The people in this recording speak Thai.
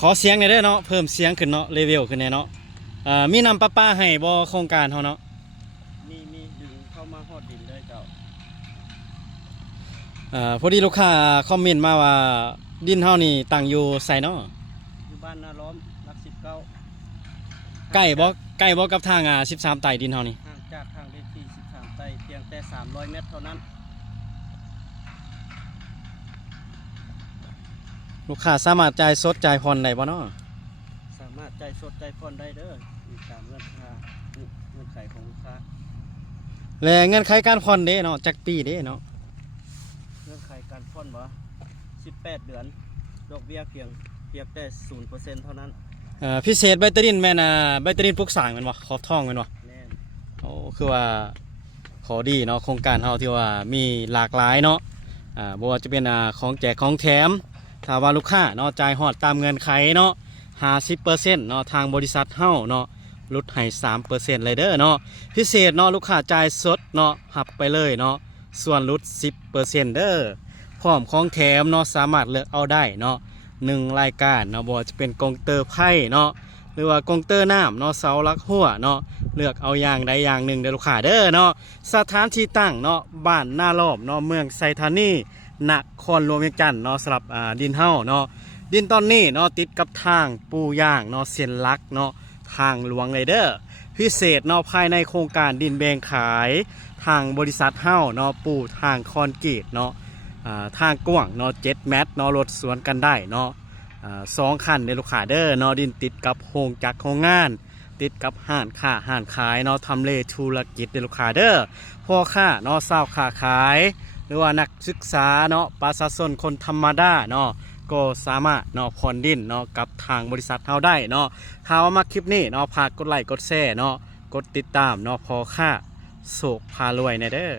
ขอเสียงหน่อยเด้อเนาะเพิ่มเสียงขึ้นเนาะเลเวลขึ้นแน่เนาะมีน้ำประปาให้บ่โครงการเฮาเนาะมีดึงเข้ามาฮอดดินเลยเจ้าพอดีลูกค้าคอมเมนต์มาว่าดินเฮานี่ตั้งอยู่ไสเนาะอยู่บ้านนาล้อมหลัก19ใกล้บ่กับทาง13ไต่ดินเฮานี่ห่างจากทางเลขที่13ไต่เพียงแต่300เมตรเท่านั้นลูกค้าสามารถจ่ายสดจ่ายผ่อนได้บ่เนาะสามารถจ่ายสดจ่ายผ่อนได้เด้อตามเงื่อนไขของลูกค้าและเงื่อนไขการผ่อนเด้เนาะจักปีเด้เนาะเงื่อนไขการผ่อนบ่18 เดือนดอกเบี้ยเพียงแต่ 0% เท่านั้นพิเศษใบตะดินแม่นใบตะดินปลูกสร้างแม่นบ่ขอบท้องแม่นบ่แน่นโอ้คือว่าขอดีเนาะโครงการเฮาที่ว่ามีหลากหลายเนาะบ่ว่าจะเป็นของแจกของแถมถ้าว่าลูกค้าเนาะจ่ายฮอดตามเงื่อนไขเนาะ50%เนาะทางบริษัทเฮาเนาะลดให้ 3% เลยเด้อเนาะพิเศษเนาะลูกค้าจ่ายสดเนาะหับไปเลยเนาะส่วนลด 10% เด้อพร้อมของแถมเนาะสามารถเลือกเอาได้เนาะ1รายการเนาะบ่ว่าจะเป็นกงเตอร์ไพ่เนาะหรือว่ากงเตอร์น้ำเนาะเสาลักหัวเนาะเลือกเอาอย่างใดอย่างหนึ่งเด้อลูกค้าเด้อเนาะสถานที่ตั้งเนาะบ้านนาลอมเนาะเมืองไซธานีนครหลวงเวียงจันทน์เนาะสำหรับดินเฮาเนาะดินตอนนี้เนาะติดกับทางปูย่างเนาะเส้นหลักเนาะทางหลวงเลยเด้อพิเศษเนาะภายในโครงการดินแบ่งขายทางบริษัทเฮาเนาะปูทางคอนกรีตเนาะทางกว้างเนาะ7 เมตรเนาะรถสวนกันได้เนาะ2 คันในลูกค้าเด้อเนาะดินติดกับโรงจักรโรงงานติดกับห้านค้าห้านขายเนาะทำเลธุรกิจในลูกค้าเด้อพ่อค้าเนาะเศร้าค้าขายหรือว่านักศึกษาเนาะประชาชนคนธรรมดาเนาะก็สามารถเนาะผ่อนดินเนาะกับทางบริษัทเฮาได้เนาะถ้าว่ามาคลิปนี้เนาะฝากกดไลค์กดแชร์เนาะกดติดตามเนาะพ่อค้าโศกพารวยในเด้อ